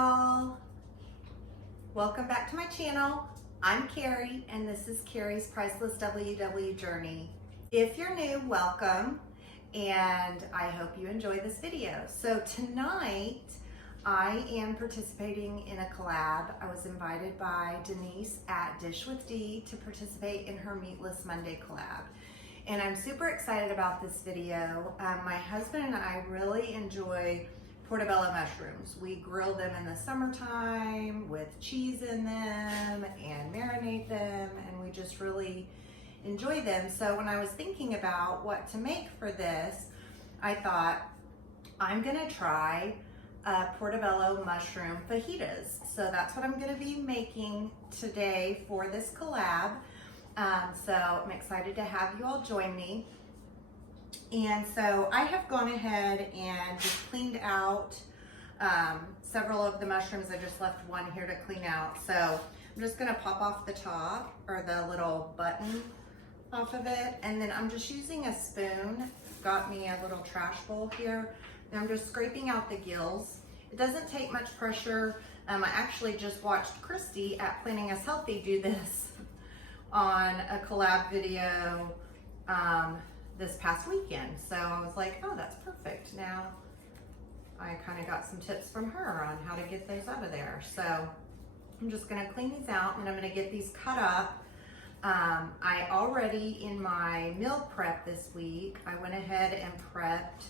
y'all. Welcome back to my channel. I'm Carrie and this is Carrie's Priceless WW Journey. If you're new, welcome, and I hope you enjoy this video. So tonight I am participating in a collab. I was invited by Denise at Dish with D to participate in her Meatless Monday collab. And I'm super excited about this video. My husband and I really enjoy portobello mushrooms. We grill them in the summertime with cheese in them and marinate them, and we just really enjoy them. So when I was thinking about what to make for this, I thought I'm gonna try portobello mushroom fajitas. So that's what I'm gonna be making today for this collab. So I'm excited to have you all join me. And so I have gone ahead and just cleaned out several of the mushrooms. I just left one here to clean out. So I'm just gonna pop off the top, or the little button off of it. And then I'm just using a spoon. Got me a little trash bowl here. And I'm just scraping out the gills. It doesn't take much pressure. I actually just watched Christy at Planning Us Healthy do this on a collab video this past weekend. So I was like, oh, that's perfect. Now I kind of got some tips from her on how to get those out of there. So I'm just gonna clean these out and I'm gonna get these cut up. I already, in my meal prep this week, I went ahead and prepped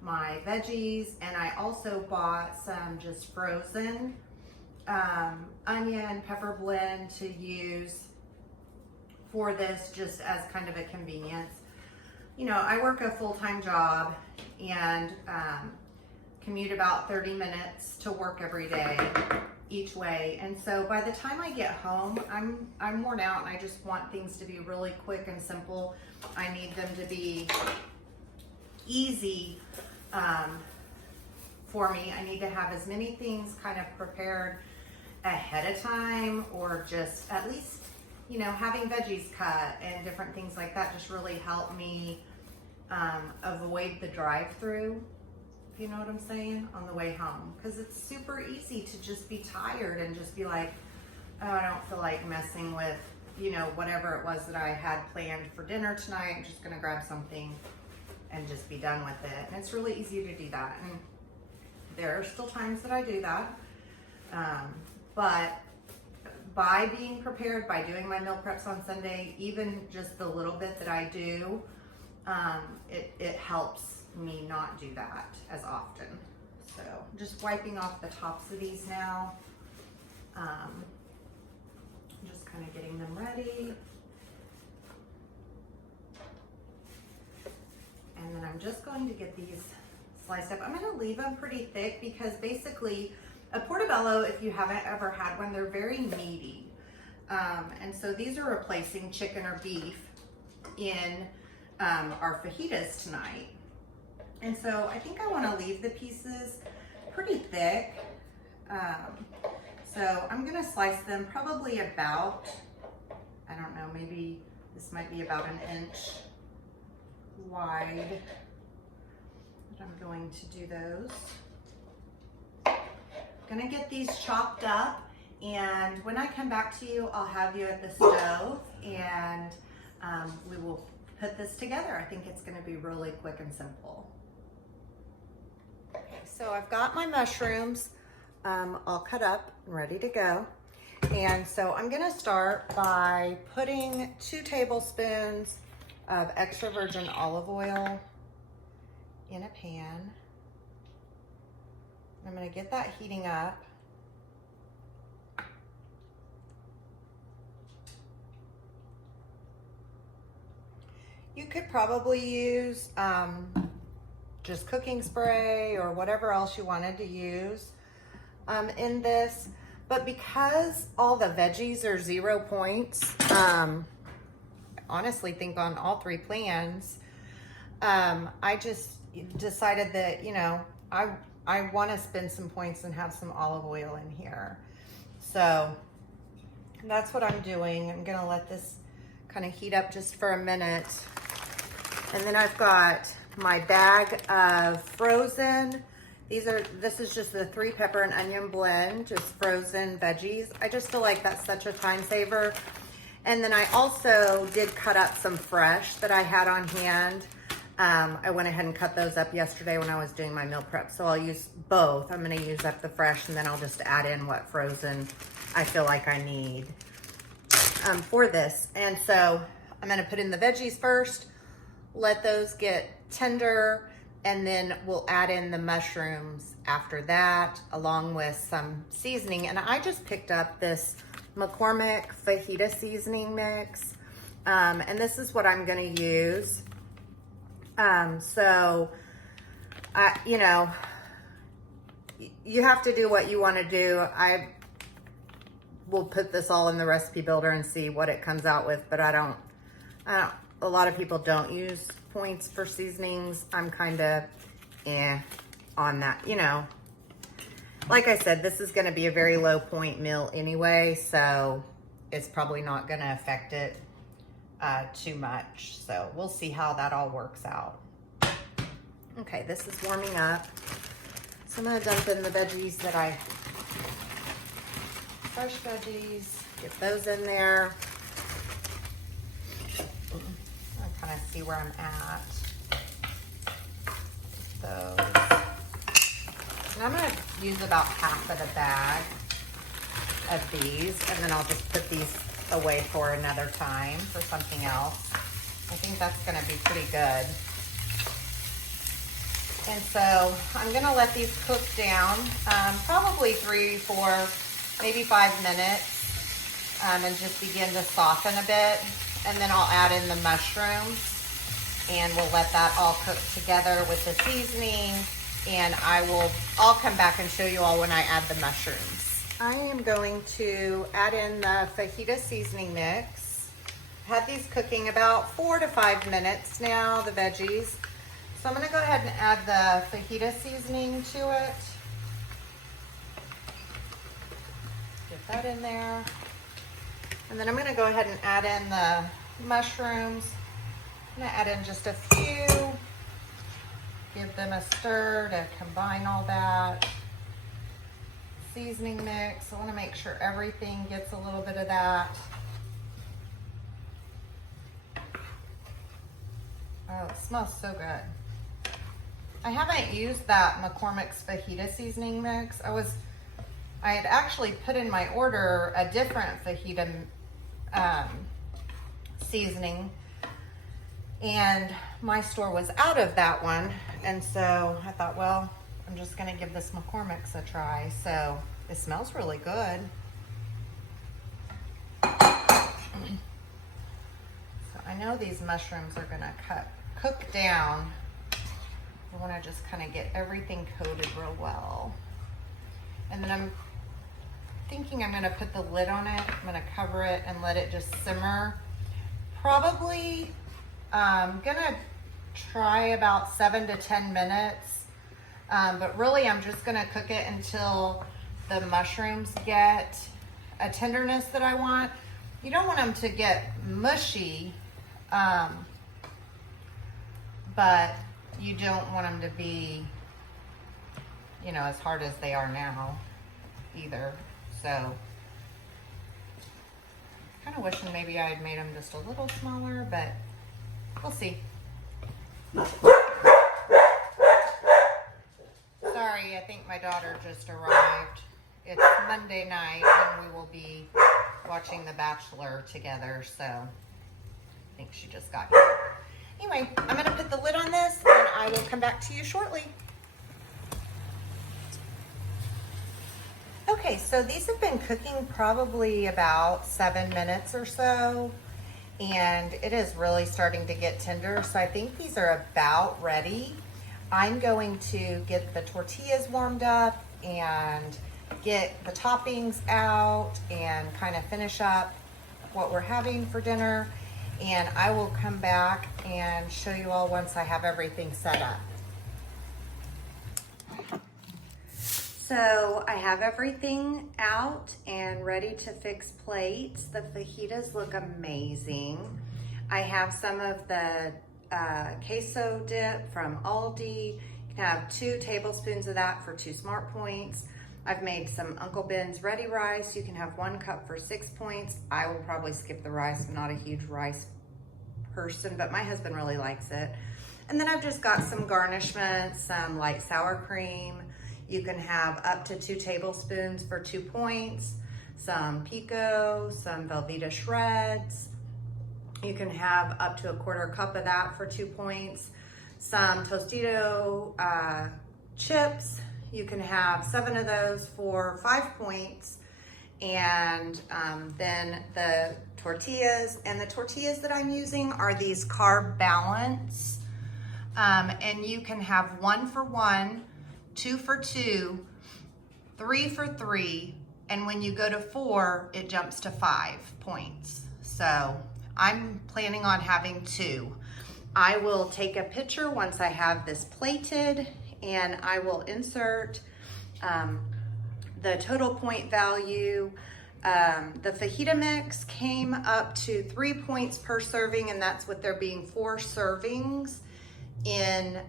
my veggies, and I also bought some just frozen onion pepper blend to use for this, just as kind of a convenience. You know, I work a full-time job and commute about 30 minutes to work every day each way. And so by the time I get home, I'm worn out and I just want things to be really quick and simple. I need them to be easy for me. I need to have as many things kind of prepared ahead of time, or just at least, you know, having veggies cut and different things like that just really help me avoid the drive-through, if you know what I'm saying, on the way home. Because it's super easy to just be tired and just be like, oh, I don't feel like messing with, you know, whatever it was that I had planned for dinner tonight. I'm just gonna grab something and just be done with it. And it's really easy to do that. And there are still times that I do that. But by being prepared, by doing my meal preps on Sunday, even just the little bit that I do, it helps me not do that as often. So just wiping off the tops of these now. Just kind of getting them ready. And then I'm just going to get these sliced up. I'm gonna leave them pretty thick because basically a portobello, if you haven't ever had one, they're very meaty. And so these are replacing chicken or beef in our fajitas tonight. And so I think I wanna leave the pieces pretty thick. So I'm gonna slice them probably about, I don't know, maybe this might be about an inch wide. But I'm going to do those. Gonna get these chopped up, and when I come back to you, I'll have you at the stove, and we will put this together. I think it's gonna be really quick and simple. Okay, so I've got my mushrooms all cut up and ready to go. And so I'm gonna start by putting 2 tablespoons of extra virgin olive oil in a pan. I'm gonna get that heating up. You could probably use just cooking spray or whatever else you wanted to use in this. But because all the veggies are 0 points, I honestly think on all 3 plans, I just decided that, you know, I want to spend some points and have some olive oil in here. So that's what I'm doing. I'm gonna let this kind of heat up just for a minute. And then I've got my bag of frozen This is just the 3 pepper and onion blend, just frozen veggies. I just feel like that's such a time saver. And then I also did cut up some fresh that I had on hand. I went ahead and cut those up yesterday when I was doing my meal prep. So I'll use both. I'm gonna use up the fresh and then I'll just add in what frozen I feel like I need for this. And so I'm gonna put in the veggies first, let those get tender, and then we'll add in the mushrooms after that, along with some seasoning. And I just picked up this McCormick fajita seasoning mix. And this is what I'm gonna use. You know, you have to do what you want to do. I will put this all in the recipe builder and see what it comes out with, but a lot of people don't use points for seasonings. I'm kind of on that, you know. Like I said, this is going to be a very low point meal anyway, so it's probably not going to affect it too much. So we'll see how that all works out. Okay, this is warming up. So I'm gonna dump in the veggies fresh veggies, get those in there. I kind of see where I'm at. Those. And I'm gonna use about half of the bag of these, and then I'll just put these away for another time for something else. I think that's gonna be pretty good. And so I'm gonna let these cook down, probably 3, 4, maybe 5 minutes, and just begin to soften a bit. And then I'll add in the mushrooms, and we'll let that all cook together with the seasoning. And I'll come back and show you all when I add the mushrooms. I am going to add in the fajita seasoning mix. Had these cooking about 4 to 5 minutes now, the veggies. So I'm gonna go ahead and add the fajita seasoning to it. Get that in there. And then I'm gonna go ahead and add in the mushrooms. I'm gonna add in just a few. Give them a stir to combine all that. Seasoning mix. I wanna make sure everything gets a little bit of that. Oh, it smells so good. I haven't used that McCormick's fajita seasoning mix. I had actually put in my order a different fajita seasoning, and my store was out of that one. And so I thought, well, I'm just gonna give this McCormick's a try. So it smells really good. So I know these mushrooms are gonna cook down. I want to just kind of get everything coated real well. And then I'm thinking I'm going to put the lid on it. I'm going to cover it and let it just simmer. Probably I'm going to try about 7 to 10 minutes. But really I'm just going to cook it until the mushrooms get a tenderness that I want. You don't want them to get mushy, but you don't want them to be, you know, as hard as they are now either. So kind of wishing maybe I had made them just a little smaller, but we'll see. Sorry, I think my daughter just arrived. It's Monday night and we will be watching The Bachelor together, so I think she just got here. Anyway, I'm gonna put the lid on this and I will come back to you shortly. Okay, so these have been cooking probably about 7 minutes or so, and it is really starting to get tender, so I think these are about ready. I'm going to get the tortillas warmed up and get the toppings out and kind of finish up what we're having for dinner. And I will come back and show you all once I have everything set up. So I have everything out and ready to fix plates. The fajitas look amazing. I have some of the queso dip from Aldi. You can Have 2 tablespoons of that for 2 smart points. I've made some Uncle Ben's ready rice. You can have 1 cup for 6 points. I will probably skip the rice. I'm not a huge rice person, but my husband really likes it. And then I've just got some garnishments, some light sour cream. You can have up to 2 tablespoons for 2 points, some pico, some Velveeta shreds. You can have up to 1/4 cup of that for 2 points, some Tostito chips. You can have 7 of those for 5 points. And then the tortillas, and the tortillas that I'm using are these Carb Balance. And you can have 1 for 1, 2 for 2, 3 for 3, and when you go to 4, it jumps to 5 points. So I'm planning on having 2. I will take a picture once I have this plated, and I will insert the total point value. The fajita mix came up to 3 points per serving, and that's with there being 4 servings in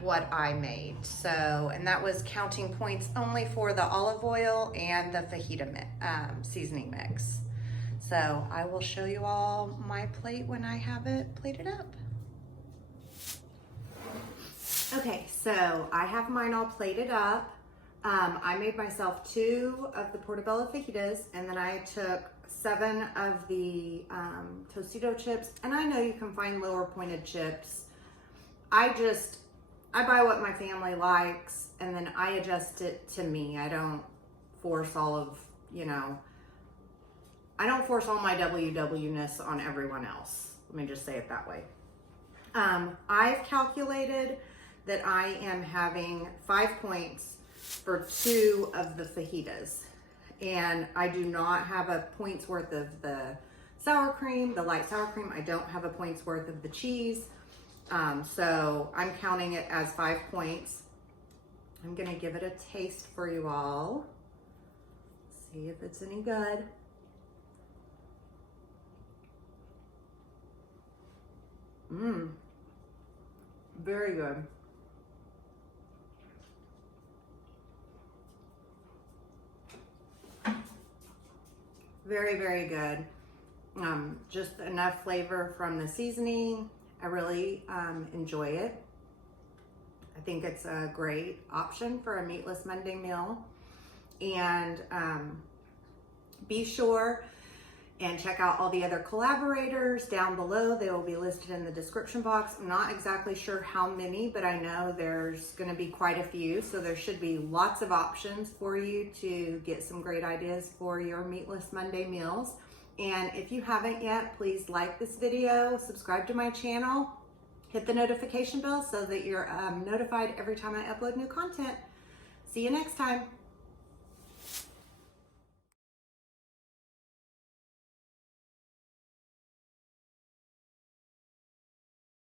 what I made. So, and that was counting points only for the olive oil and the fajita seasoning mix. So I will show you all my plate when I have it plated up. Okay, so I have mine all plated up. I made myself 2 of the portobello fajitas, and then I took 7 of the Tostito chips. And I know you can find lower pointed chips. I buy what my family likes, and then I adjust it to me. I don't force all of, I don't force all my WW-ness on everyone else. Let me just say it that way. I've calculated that I am having 5 points for 2 of the fajitas. And I do not have a point's worth of the sour cream, the light sour cream. I don't have a point's worth of the cheese. So I'm counting it as 5 points. I'm gonna give it a taste for you all. See if it's any good. Very good. Very, very good. Just enough flavor from the seasoning. I really enjoy it. I think it's a great option for a meatless Monday meal. And be sure and check out all the other collaborators down below. They will be listed in the description box. I'm not exactly sure how many, but I know there's gonna be quite a few. So there should be lots of options for you to get some great ideas for your meatless Monday meals. And if you haven't yet, please like this video, subscribe to my channel, hit the notification bell so that you're notified every time I upload new content. See you next time.